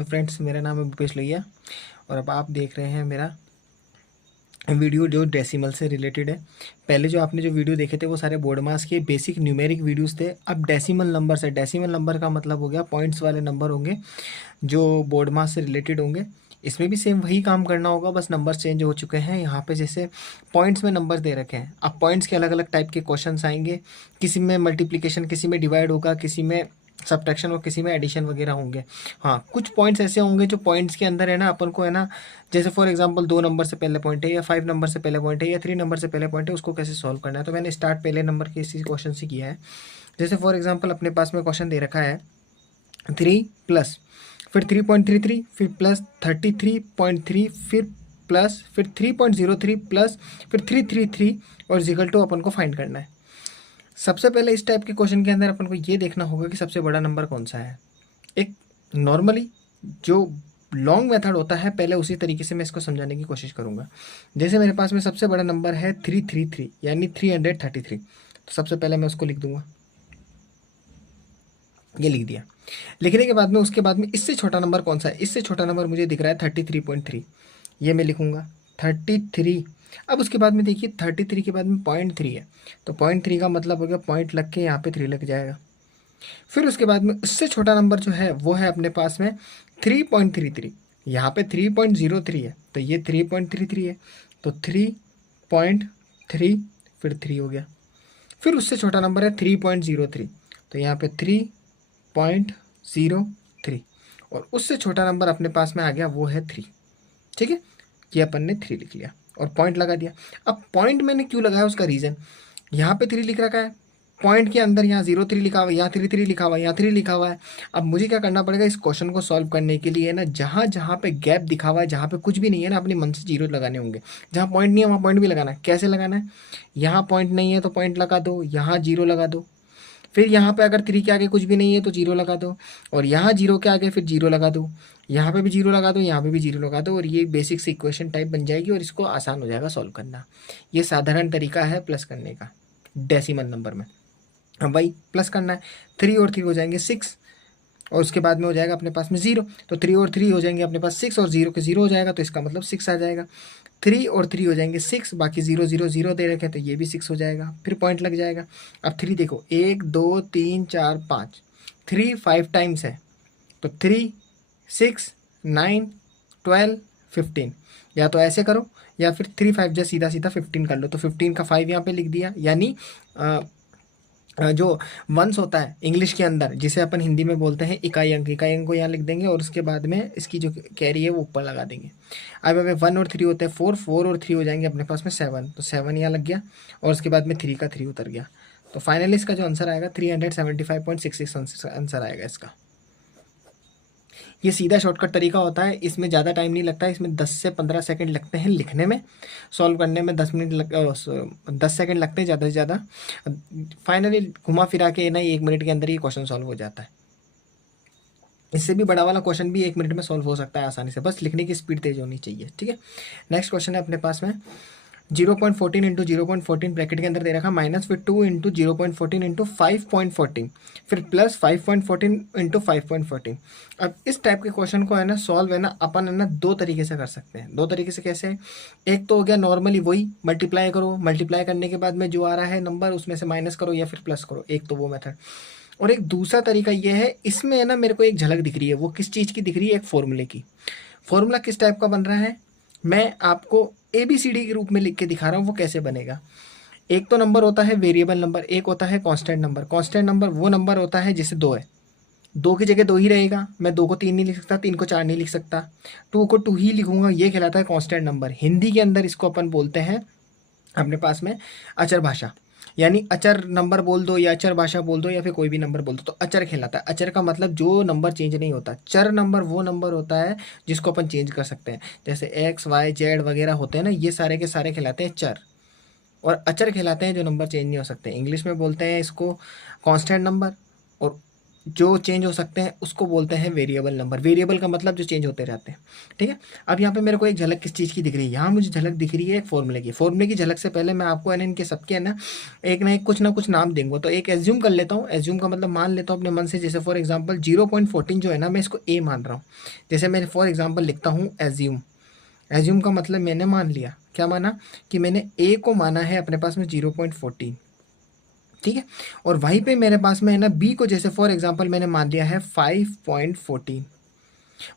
तो फ्रेंड्स, मेरा नाम है भूपेश लोहिया और अब आप देख रहे हैं मेरा वीडियो जो डेसिमल से रिलेटेड है। पहले जो आपने जो वीडियो देखे थे वो सारे बोर्ड मास के बेसिक न्यूमेरिक वीडियोस थे। अब डेसिमल नंबर से, डेसिमल नंबर का मतलब हो गया पॉइंट्स वाले नंबर होंगे जो बोर्ड मास से रिलेटेड होंगे। इसमें भी सेम वही काम करना होगा, बस नंबर चेंज हो चुके हैं। यहाँ पे जैसे पॉइंट्स में नंबर दे रखे हैं, अब पॉइंट्स के अलग अलग टाइप के क्वेश्चंस आएंगे। किसी में मल्टीप्लिकेशन, किसी में डिवाइड होगा, किसी में सब्ट्रैक्शन और किसी में एडिशन वगैरह होंगे। हाँ, कुछ पॉइंट्स ऐसे होंगे जो पॉइंट्स के अंदर है ना, अपन को है ना, जैसे फॉर एग्जांपल 2 नंबर से पहले पॉइंट है या 5 नंबर से पहले पॉइंट है या 3 नंबर से पहले पॉइंट है, उसको कैसे सॉल्व करना है। तो मैंने स्टार्ट पहले नंबर के इसी क्वेश्चन से किया है। जैसे फॉर एग्जाम्पल अपने पास में क्वेश्चन दे रखा है 3 प्लस, फिर 3.33, फिर प्लस 33.3, फिर प्लस, फिर 3.03 प्लस, फिर 333 और इक्वल टू अपन को फाइंड करना है। सबसे पहले इस टाइप के क्वेश्चन के अंदर अपन को ये देखना होगा कि सबसे बड़ा नंबर कौन सा है। एक नॉर्मली जो लॉन्ग मेथड होता है, पहले उसी तरीके से मैं इसको समझाने की कोशिश करूंगा। जैसे मेरे पास में सबसे बड़ा नंबर है 333 यानी 333, तो सबसे पहले मैं उसको लिख दूंगा, ये लिख दिया। लिखने के बाद में उसके बाद में इससे छोटा नंबर कौन सा है, इससे छोटा नंबर मुझे दिख रहा है 33.3, ये मैं लिखूंगा 33। अब उसके बाद में देखिए 33 के बाद में 0.3 है, तो 0.3 का मतलब हो गया पॉइंट लग के यहाँ पे 3 लग जाएगा। फिर उसके बाद में उससे छोटा नंबर जो है वो है अपने पास में 3.33, यहाँ पे 3.03 है, तो ये 3.33 है, तो 3.3 फिर 3 हो गया। फिर उससे छोटा नंबर है 3.03, तो यहाँ पे 3.03 और उससे छोटा नंबर अपने पास में आ गया वो है 3। ठीक है, ये अपन ने 3 लिख लिया और पॉइंट लगा दिया। अब पॉइंट मैंने क्यों लगाया उसका रीज़न, यहाँ पे 3 लिख रखा है, पॉइंट के अंदर यहाँ 0.3 लिखा हुआ है, यहाँ 3.3 लिखा हुआ है, यहाँ 3 लिखा हुआ है। अब मुझे क्या करना पड़ेगा इस क्वेश्चन को सॉल्व करने के लिए ना, जहाँ जहाँ पे गैप दिखा हुआ है, जहाँ पे कुछ भी नहीं है ना, अपने मन से जीरो लगाने होंगे। जहाँ पॉइंट नहीं है वहाँ पॉइंट भी लगाना है। कैसे लगाना है, यहाँ पॉइंट नहीं है तो पॉइंट लगा दो, यहाँ जीरो लगा दो, फिर यहाँ पे अगर 3 के आगे कुछ भी नहीं है तो जीरो लगा दो, और यहाँ 0 के आगे फिर जीरो लगा दो, यहाँ पे भी जीरो लगा दो, यहाँ पे भी जीरो लगा दो, और ये बेसिक सी इक्वेशन टाइप बन जाएगी और इसको आसान हो जाएगा सॉल्व करना। ये साधारण तरीका है प्लस करने का डेसिमल नंबर में। अब भाई प्लस करना है, 3 और 3 हो जाएंगे 6, और उसके बाद में हो जाएगा अपने पास में 0, तो 3 और 3 हो जाएंगे अपने पास 6, और 0 के 0 हो जाएगा, तो इसका मतलब 6 आ जाएगा। 3 और 3 हो जाएंगे 6, बाकी 0 0 0 दे रखे हैं, तो ये भी 6 हो जाएगा, फिर पॉइंट लग जाएगा। अब 3 देखो, 1 2 3 4 5, 3 5 टाइम्स है, तो 3 6 9 12 15, या तो ऐसे करो या फिर 3 5 जो सीधा सीधा 15 कर लो, तो 15 का 5 यहाँ पे लिख दिया, यानी जो वंस होता है इंग्लिश के अंदर, जिसे अपन हिंदी में बोलते हैं इकाई अंक, इकाई अंक को यहाँ लिख देंगे और उसके बाद में इसकी जो कैरी है वो ऊपर लगा देंगे। अब हमें 1 और 3 होते हैं 4, 4 और 3 हो जाएंगे अपने पास में 7, तो 7 यहाँ लग गया और उसके बाद में 3 का 3 उतर गया, तो फाइनली इसका जो आंसर आएगा 375.66 आंसर आएगा इसका। ये सीधा शॉर्टकट तरीका होता है, इसमें ज़्यादा टाइम नहीं लगता है, इसमें 10 से 15 सेकंड लगते हैं लिखने में, सॉल्व करने में 10 सेकंड लगते हैं ज़्यादा से ज़्यादा। फाइनली घुमा फिरा के ना 1 मिनट के अंदर ये क्वेश्चन सॉल्व हो जाता है। इससे भी बड़ा वाला क्वेश्चन भी 1 मिनट में सॉल्व हो सकता है आसानी से, बस लिखने की स्पीड तेज होनी चाहिए। ठीक है, नेक्स्ट क्वेश्चन है अपने पास में 0.14 इंटू 0.14 ब्रैकेट के अंदर दे रखा माइनस, फिर 2 इंटू 0.14 इंटू 5.14, फिर प्लस 5.14 इंटू 5.14। अब इस टाइप के क्वेश्चन को है ना सॉल्व है ना अपन है ना 2 तरीके से कर सकते हैं। 2 तरीके से कैसे, एक तो हो गया नॉर्मली वही मल्टीप्लाई करो, मल्टीप्लाई करने के बाद में जो आ रहा है नंबर उसमें से माइनस करो या फिर प्लस करो, एक तो वो मेथड। और एक दूसरा तरीका ये है, इसमें है ना मेरे को एक झलक दिख रही है, वो किस चीज़ की दिख रही है, एक फॉर्मूले की। फॉर्मूला किस टाइप का बन रहा है, मैं आपको ABCD के रूप में लिख के दिखा रहा हूँ वो कैसे बनेगा। एक तो नंबर होता है वेरिएबल नंबर, एक होता है कांस्टेंट नंबर। कांस्टेंट नंबर वो नंबर होता है जैसे 2 है, 2 की जगह 2 ही रहेगा, मैं 2 को 3 नहीं लिख सकता, 3 को 4 नहीं लिख सकता, 2 को 2 ही लिखूंगा, ये कहलाता है कांस्टेंट नंबर। हिंदी के अंदर इसको अपन बोलते हैं अपने पास में अचर भाषा, यानी अचर नंबर बोल दो या अचर भाषा बोल दो या फिर कोई भी नंबर बोल दो, तो अचर कहलाता है। अचर का मतलब जो नंबर चेंज नहीं होता। चर नंबर वो नंबर होता है जिसको अपन चेंज कर सकते हैं, जैसे X Y Z वगैरह होते हैं ना, ये सारे के सारे कहलाते हैं चर, और अचर कहलाते हैं जो नंबर चेंज नहीं हो सकते। इंग्लिश में बोलते हैं इसको कांस्टेंट नंबर, और जो चेंज हो सकते हैं उसको बोलते हैं वेरिएबल नंबर। वेरिएबल का मतलब जो चेंज होते रहते हैं, ठीक है। अब यहाँ पे मेरे को एक झलक किस चीज़ की दिख रही है, यहाँ मुझे झलक दिख रही है एक फॉर्मूले की। फॉर्मूले की झलक से पहले मैं आपको है ना इनके सबके है ना एक कुछ ना कुछ नाम देंगे। तो एक एज्यूम कर लेता हूँ, एज्यूम का मतलब मान लेता हूँ अपने मन से। जैसे फॉर एग्जाम्पल 0.14 जो है ना, मैं इसको ए मान रहा हूँ। जैसे मैं फॉर एग्जाम्पल लिखता हूँ एज्यूम। एज्यूम का मतलब मैंने मान लिया, क्या माना, कि मैंने ए को माना है अपने पास में 0.14, ठीक है। और वहीं पे मेरे पास में है ना बी को, जैसे फॉर एग्जांपल मैंने मान लिया है 5.14।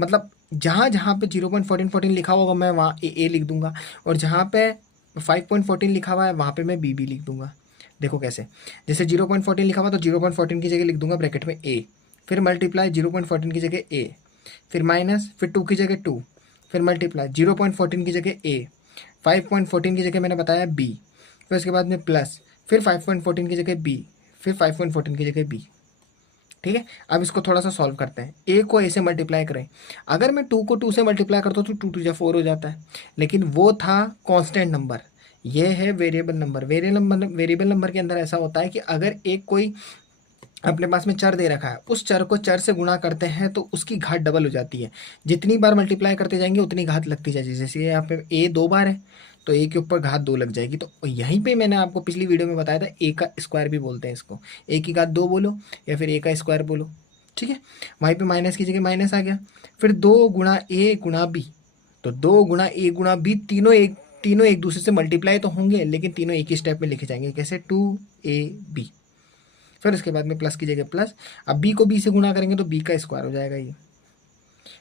मतलब जहाँ जहाँ पे 0.14 लिखा होगा मैं वहाँ ए लिख दूंगा, और जहाँ पे 5.14 लिखा हुआ है वहाँ पे मैं बी लिख दूंगा। देखो कैसे, जैसे 0.14 लिखा हुआ तो 0.14 की जगह लिख दूंगा ब्रैकेट में ए, फिर मल्टीप्लाई 0.14 की जगह ए, फिर माइनस, फिर 2 की जगह 2, फिर मल्टीप्लाई 0.14 की जगह ए, 5.14 की जगह मैंने बताया बी, फिर उसके बाद में प्लस, फिर 5.14 की जगह बी, फिर 5.14 की जगह बी, ठीक है। अब इसको थोड़ा सा सॉल्व करते हैं। ए को ए से मल्टीप्लाई करें, अगर मैं 2 को 2 से मल्टीप्लाई करता हूँ तो 2 2 4 हो जाता है, लेकिन वो था कांस्टेंट नंबर, ये है वेरिएबल नंबर। वेरिएबल नंबर के अंदर ऐसा होता है कि अगर एक कोई अपने पास में चर दे रखा है, उस चर को चर से गुणा करते हैं तो उसकी घात डबल हो जाती है। जितनी बार मल्टीप्लाई करते जाएंगे उतनी घात लगती जाएगी। जैसे यहाँ पे ए 2 बार है तो ए के ऊपर घात 2 लग जाएगी। तो यहीं पे मैंने आपको पिछली वीडियो में बताया था ए का स्क्वायर भी बोलते हैं इसको। ए की घात 2 बोलो या फिर ए का स्क्वायर बोलो, ठीक है। वहीं पे माइनस की जगह माइनस आ गया, फिर 2 गुणा ए गुणा बी। तो 2 गुणा ए गुणा बी, तीनों एक दूसरे से मल्टीप्लाई तो होंगे लेकिन तीनों एक ही स्टेप में लिखे जाएंगे। कैसे, 2ab, फिर उसके बाद में प्लस की जगह प्लस। अब बी को बी से गुणा करेंगे तो बी का स्क्वायर हो जाएगा ये।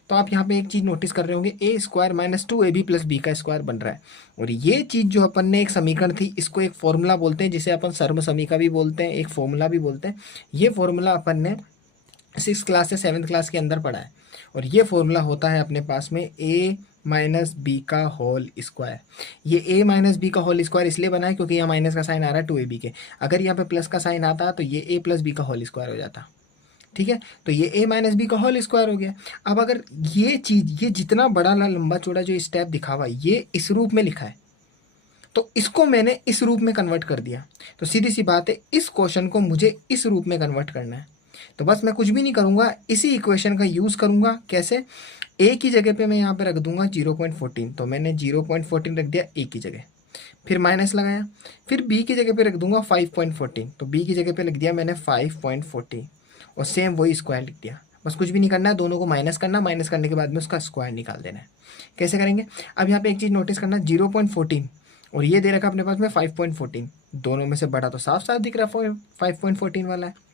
तो आप यहाँ पे एक चीज़ नोटिस कर रहे होंगे, a square minus 2ab plus b का स्क्वायर बन रहा है। और ये चीज़ जो अपन ने एक समीकरण थी, इसको एक फॉर्मूला बोलते हैं, जिसे अपन सर्व समीका भी बोलते हैं, एक फॉर्मूला भी बोलते हैं। ये फॉर्मूला अपन ने 6th क्लास से 7th क्लास के अंदर पढ़ा है। और ये फॉर्मूला होता है अपने पास में ए माइनस बी का होल स्क्वायर। ये ए माइनस बी का होल स्क्वायर इसलिए बना है क्योंकि यहाँ माइनस का साइन आ रहा है 2ab के। अगर यहाँ पे प्लस का साइन आता तो ये ए प्लस बी का होल स्क्वायर हो जाता, ठीक है। तो ये ए माइनस बी का होल स्क्वायर हो गया। अब अगर ये चीज़, ये जितना बड़ा लंबा चौड़ा जो स्टेप दिखा हुआ है ये इस रूप में लिखा है, तो इसको मैंने इस रूप में कन्वर्ट कर दिया। तो सीधी सी बात है, इस क्वेश्चन को मुझे इस रूप में कन्वर्ट करना है। तो बस मैं कुछ भी नहीं करूँगा, इसी इक्वेशन का यूज़ करूँगा। कैसे, ए की जगह पे मैं यहाँ पे रख दूंगा 0.14। तो मैंने 0.14 रख दिया ए की जगह, फिर माइनस लगाया, फिर बी की जगह पे रख दूंगा 5.14। तो बी की जगह पे लिख दिया मैंने 5.14 और सेम वही स्क्वायर लिख दिया। बस कुछ भी नहीं करना है, दोनों को माइनस करना, माइनस करने के बाद में उसका स्क्वायर निकाल देना है। कैसे करेंगे, अब यहाँ पे एक चीज़ नोटिस करना, 0.14 और ये दे रखा अपने पास में 5.14, दोनों में से बड़ा तो साफ साफ दिख रहा है 5.14 वाला है।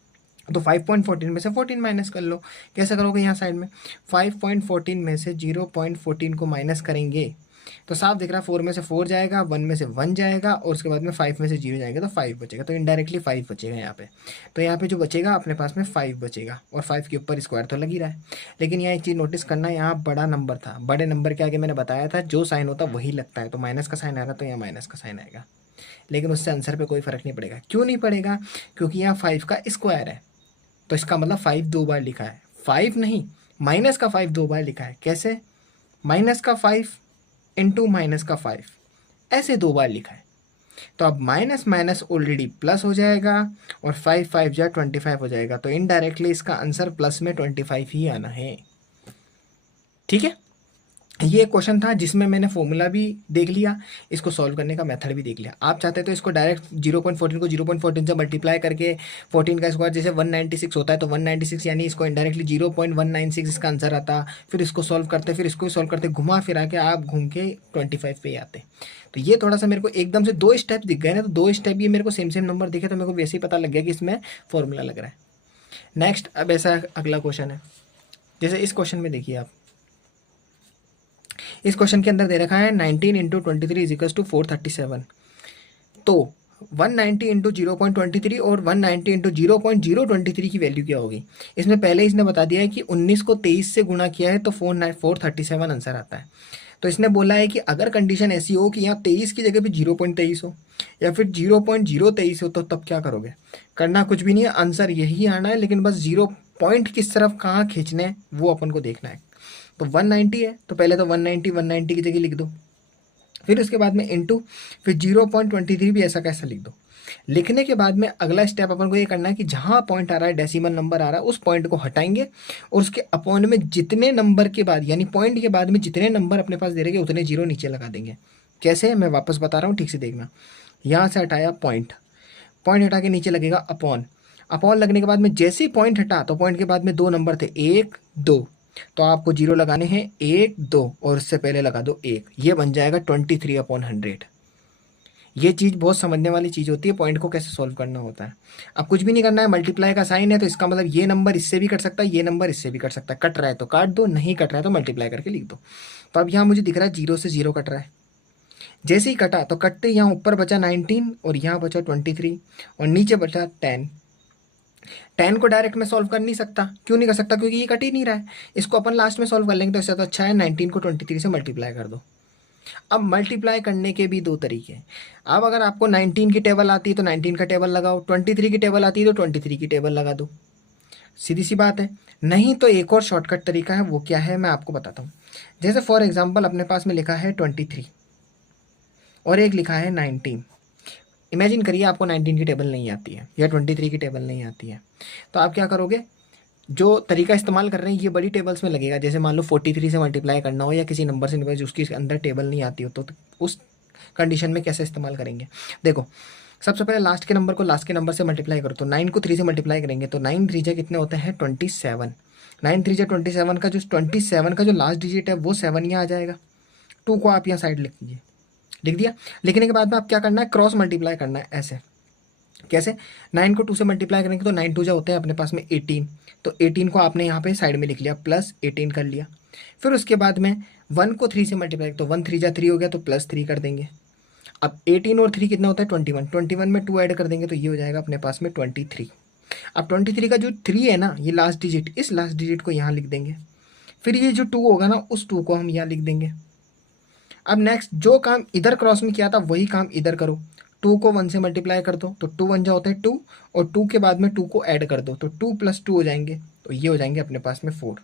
तो 5.14 में से 14 माइनस कर लो। कैसे करोगे, यहाँ साइड में 5.14 में से 0.14 को माइनस करेंगे तो साफ दिख रहा है 4 में से 4 जाएगा, 1 में से 1 जाएगा और उसके बाद में 5 में से 0 जाएगा तो 5 बचेगा। तो इनडायरेक्टली 5 बचेगा यहाँ पे। तो यहाँ पे जो बचेगा अपने पास में 5 बचेगा और 5 के ऊपर स्क्वायर तो लग ही रहा है। लेकिन यहाँ एक चीज़ नोटिस करना, यहाँ बड़ा नंबर था, बड़े नंबर के आगे मैंने बताया था जो साइन होता वही लगता है। तो माइनस का साइन आएगा तो यहाँ माइनस का साइन आएगा, लेकिन उससे आंसर पर कोई फ़र्क नहीं पड़ेगा। क्यों नहीं पड़ेगा, क्योंकि यहाँ 5 का स्क्वायर है। तो इसका मतलब 5 2 बार लिखा है, 5 नहीं, माइनस का 5 2 बार लिखा है। कैसे, माइनस का 5 इंटू माइनस का 5, ऐसे 2 बार लिखा है। तो अब माइनस माइनस ऑलरेडी प्लस हो जाएगा और 5 5 जा 25 हो जाएगा। तो इनडायरेक्टली इसका आंसर प्लस में 25 ही आना है, ठीक है। ये एक क्वेश्चन था जिसमें मैंने फॉर्मूला भी देख लिया, इसको सॉल्व करने का मेथड भी देख लिया। आप चाहते तो इसको डायरेक्ट 0.14 को 0.14 से मल्टीप्लाई करके 14 का स्क्वायर जैसे 196 होता है तो 196 यानी इसको इनडायरेक्टली 0.196 इसका आंसर आता। फिर इसको सॉल्व करते, फिर इसको सॉल्व करते, घुमा फिरा के आप घूम के 25 पे आते। तो ये थोड़ा सा मेरे को एकदम से 2 स्टेप दिख गए ना, तो 2 स्टेप ये मेरे को सेम नंबर दिखे तो मेरे को वैसे ही पता लग गया कि इसमें फॉर्मूला लग रहा है। नेक्स्ट, अब ऐसा अगला क्वेश्चन है, जैसे इस क्वेश्चन में देखिए आप, इस क्वेश्चन के अंदर दे रखा है 19 इंटू 23 इज इक्वल टू 437। तो 190 इंटू 0.23 और 190 इंटू 0.023 की वैल्यू क्या होगी। इसमें पहले इसने बता दिया है कि 19 को 23 से गुणा किया है तो 437 आंसर आता है। तो इसने बोला है कि अगर कंडीशन ऐसी हो कि यहाँ 23 की जगह पे 0.23 हो या फिर 0.023 हो तो तब क्या करोगे। करना कुछ भी नहीं है, आंसर यही आना है, लेकिन बस 0 पॉइंट किस तरफ कहाँ खींचने हैं वो अपन को देखना है। तो 190 है तो पहले तो 190 की जगह लिख दो, फिर उसके बाद में इंटू, फिर 0.23 भी ऐसा कैसा लिख दो। लिखने के बाद में अगला स्टेप अपन को ये करना है कि जहाँ पॉइंट आ रहा है, डेसिमल नंबर आ रहा है, उस पॉइंट को हटाएंगे और उसके अपॉन में जितने नंबर के बाद, यानी पॉइंट के बाद में जितने नंबर अपने पास दे रहे उतने जीरो नीचे लगा देंगे। कैसे, मैं वापस बता रहा हूँ, ठीक से देखना। यहाँ से हटाया पॉइंट, पॉइंट हटा के नीचे लगेगा अपॉन, अपॉन लगने के बाद में जैसे ही पॉइंट हटा तो पॉइंट के बाद में दो नंबर थे 1 2, तो आपको जीरो लगाने हैं 1 2 और उससे पहले लगा दो 1, ये बन जाएगा 23/100। ये चीज़ बहुत समझने वाली चीज़ होती है, पॉइंट को कैसे सॉल्व करना होता है। अब कुछ भी नहीं करना है, मल्टीप्लाई का साइन है तो इसका मतलब ये नंबर इससे भी कट सकता है, ये नंबर इससे भी कट सकता है, कट रहा है तो काट दो, नहीं कट रहा है तो मल्टीप्लाई करके लिख दो। तो अब यहाँ मुझे दिख रहा है 0 से 0 कट रहा है, जैसे ही कटा तो कटते यहाँ ऊपर बचा 19 और यहाँ बचा 23 और नीचे बचा 10। 10 को डायरेक्ट में सॉल्व कर नहीं सकता, क्यों नहीं कर सकता, क्योंकि ये कट ही नहीं रहा है। इसको अपन लास्ट में सॉल्व कर लेंगे, तो इससे तो अच्छा है 19 को 23 से मल्टीप्लाई कर दो। अब मल्टीप्लाई करने के भी दो तरीके हैं। अब अगर आपको 19 की टेबल आती है तो 19 का टेबल लगाओ, 23 की टेबल आती है तो 23 की टेबल लगा दो, सीधी सी बात है। नहीं तो एक और शॉर्टकट तरीका है, वो क्या है मैं आपको बताता हूँ। जैसे फॉर एग्जाम्पल अपने पास में लिखा है 23 और एक लिखा है 19। इमेजिन करिए आपको 19 की टेबल नहीं आती है या 23 की टेबल नहीं आती है, तो आप क्या करोगे, जो तरीका इस्तेमाल कर रहे हैं ये बड़ी टेबल्स में लगेगा। जैसे मान लो 43 से मल्टीप्लाई करना हो या किसी नंबर से निकाल उसके अंदर टेबल नहीं आती हो, तो उस कंडीशन में कैसे इस्तेमाल करेंगे। देखो, सबसे पहले लास्ट के नंबर को लास्ट के नंबर से मल्टीप्लाई करो, तो 9 को 3 से मल्टीप्लाई करेंगे तो 9 3 कितने होते हैं 27। 9 3 27 का जो 27 का जो लास्ट डिजिट है वो 7 यहाँ आ जाएगा। 2 को आप यहाँ साइड लिख दीजिए, लिख दिया। लिखने के बाद में आप क्या करना है, क्रॉस मल्टीप्लाई करना है। ऐसे कैसे, 9 को 2 से मल्टीप्लाई करेंगे तो 9 2 जा होते हैं अपने पास में 18, तो 18 को आपने यहाँ पे साइड में लिख लिया, प्लस 18 कर लिया। फिर उसके बाद में 1 को 3 से मल्टीप्लाई, तो 1 3 जा 3 हो गया, तो प्लस 3 कर देंगे। अब 18 और 3 कितना होता है 21, 21 में 2 ऐड कर देंगे तो ये हो जाएगा अपने पास में 23। अब 23 का जो 3 है ना, ये लास्ट डिजिट, इस लास्ट डिजिट को यहाँ लिख देंगे। फिर ये जो 2 होगा ना, उस 2 को हम यहाँ लिख देंगे। अब नेक्स्ट जो काम इधर क्रॉस में किया था वही काम इधर करो। 2 को 1 से मल्टीप्लाई कर दो तो 2 1 जा होता है 2, और 2 के बाद में 2 को ऐड कर दो तो 2 + 2 हो जाएंगे, तो ये हो जाएंगे अपने पास में 4।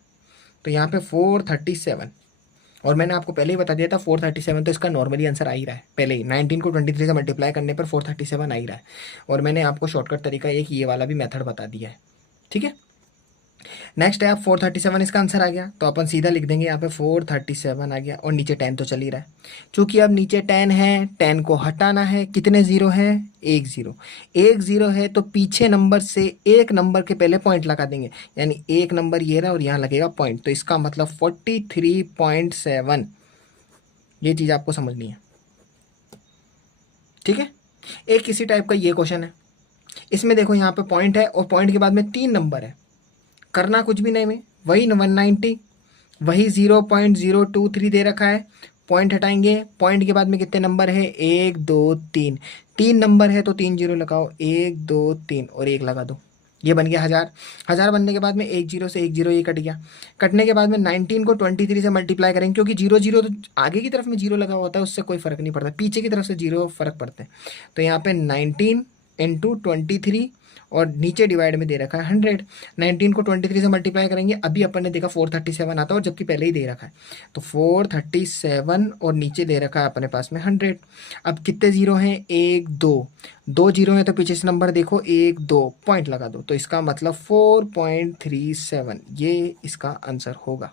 तो यहाँ पे 437, और मैंने आपको पहले ही बता दिया था 437, तो इसका नॉर्मली आंसर आ ही रहा है। पहले ही 19 को 23 से मल्टीप्लाई करने पर 437 आ ही रहा है, और मैंने आपको शॉर्टकट तरीका एक ये वाला भी मेथड बता दिया है, ठीक है। नेक्स्ट है आप 437, इसका आंसर आ गया, तो अपन सीधा लिख देंगे यहाँ पे 437 आ गया, और नीचे 10 तो चल ही रहा है। चूंकि अब नीचे 10 है, 10 को हटाना है, कितने जीरो है, एक जीरो। एक जीरो है तो पीछे नंबर से एक नंबर के पहले पॉइंट लगा देंगे, यानी एक नंबर ये रहा और यहाँ लगेगा पॉइंट, तो इसका मतलब 43.7। ये चीज़ आपको समझनी है, ठीक है। एक इसी टाइप का ये क्वेश्चन है, इसमें देखो यहाँ पे पॉइंट है और पॉइंट के बाद में 3 नंबर है, करना कुछ भी नहीं, में वही 190, वही 0.023 दे रखा है। पॉइंट हटाएंगे, पॉइंट के बाद में कितने नंबर है 1 2 3, 3 नंबर है तो 3 जीरो लगाओ, 1 2 3 और 1 लगा दो, ये बन गया 1000। 1000 बनने के बाद में 1 0 से 1 0 ये कट गया। कटने के बाद में 19 को 23 से मल्टीप्लाई करेंगे, क्योंकि 0 0 तो आगे की तरफ में 0 लगा होता है, उससे कोई फर्क नहीं पड़ता, पीछे की तरफ से 0 फर्क पड़ता है। तो यहाँ पे 19 × 23 और नीचे डिवाइड में दे रखा है 100। 19 को 23 से मल्टीप्लाई करेंगे, अभी अपन ने देखा 437 आता है, और जबकि पहले ही दे रखा है, तो 437 और नीचे दे रखा है अपने पास में 100। अब कितने जीरो हैं, 1 2, 2 जीरो हैं तो पीछे से नंबर देखो 1 2 पॉइंट लगा दो, तो इसका मतलब 4.37, ये इसका आंसर होगा।